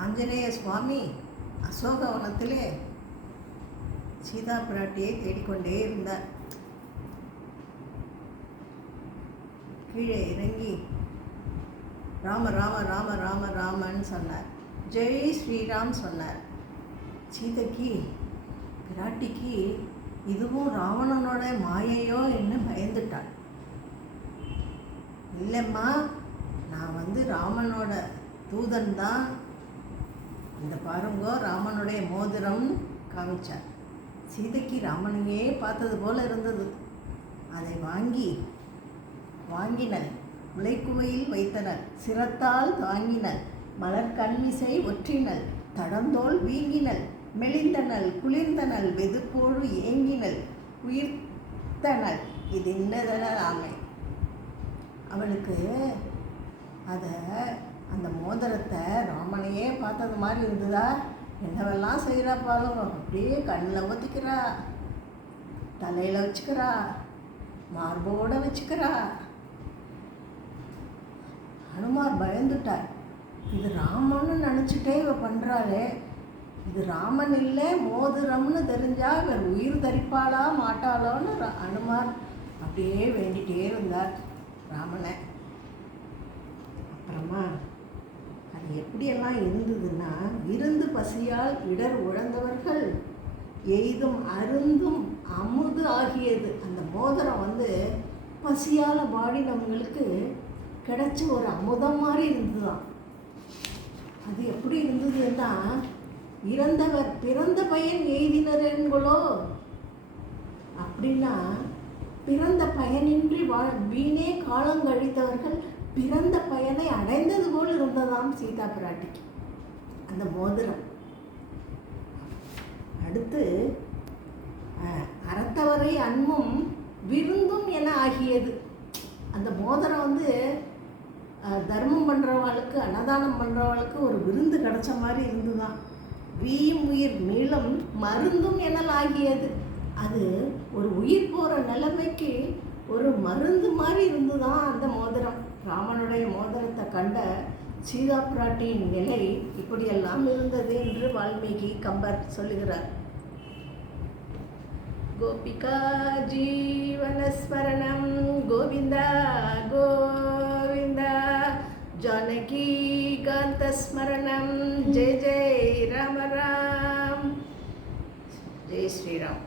ஆஞ்சநேய சுவாமி அசோகவனத்திலே சீதா பிராட்டியை தேடிக்கொண்டே இருந்தார். கீழே இறங்கி ராம ராம ராம ராம ராமன்னு சொன்னார். ஜெய் ஸ்ரீராம் சொன்னார். சீதைக்கு பிராட்டிக்கு இதுவும் ராவணனோட மாயையோ என்ன பயந்துட்டாள். இல்லைம்மா, நான் ராமனோட தூதன் தான். இந்த பாருங்கோ ராமனுடைய மோதிரம் காமிச்சார். சீதைக்கு ராமனையே பார்த்தது போல இருந்தது. அதை வாங்கினல், முளைக்குவையில் வைத்தனர், சிரத்தால் தாங்கினல், மலர் கண்மிசை ஒற்றினல், தடந்தோல் வீங்கினல், மெலிந்தனல், குளிர்ந்தனல், வெதுப்போடு ஏங்கினல், உயிர்த்தனல். இது இன்னதென ராமை. அவளுக்கு அந்த மோதிரத்தை ராமனையே பார்த்தது மாதிரி இருந்ததா. என்னவெல்லாம் செய்கிறாப்பாலும் அப்படியே கண்ணில் ஊற்றிக்கிறா, தலையில் வச்சுக்கிறா, மார்போடு வச்சுக்கிறா. ஹனுமார் பயந்துட்டார். இது ராமன்னு நினச்சிட்டே இவ பண்ணுறாளே, இது ராமன் இல்லை மோதிரம்னு தெரிஞ்சா இவர் உயிர் தரிப்பாளா மாட்டாளோன்னு ஹனுமார் அப்படியே வேண்டிகிட்டே இருந்தார் ராமனை. அப்புறமா அது எப்படியெல்லாம் இருந்ததுன்னா, இருந்து பசியால் இடர் உழந்தவர்கள் எய்தும் அருந்தும் அமுது ஆகியது. அந்த மோதிரம் பசியால் பாடினவங்களுக்கு கிடைச்ச ஒரு அமுதம் மாதிரி இருந்ததுதான். அது எப்படி இருந்ததுன்னா, இறந்தவர் பிறந்த பயன் எய்தினர் என்பளோ அப்படின்னா, பிறந்த பயனின்றி வீணே காலம் கழித்தவர்கள் பிறந்த பயனை அடைந்தது போல் இருந்ததாம் சீதா பிராட்டிக்கு அந்த மோதிரம். அடுத்து அறத்தவரை அன்பும் விருந்தும் என ஆகியது. அந்த மோதிரம் தர்மம் பண்ணுறவாளுக்கு, அன்னதானம் பண்ணுறவாளுக்கு ஒரு விருந்து கிடைச்ச மாதிரி இருந்துதான். வீயும் உயிர் நீளம் மருந்தும் எனல் ஆகியது. அது ஒரு உயிர் போகிற நிலைமைக்கு ஒரு மருந்து மாதிரி இருந்துதான் அந்த மோதிரம். ராமனுடைய மோதிரத்தை கண்ட சீதா பிராட்டியின் நிலை இப்படியெல்லாம் இருந்தது என்று வால்மீகி கம்பர் சொல்லுகிறார். கோபிகா ஜீவனஸ்மரணம் கோவிந்தா கோவிந்தா, ஜானகி காந்தஸ்மரணம் ஜெய ஜெய ராம ராம். ஜெய் ஸ்ரீராம்.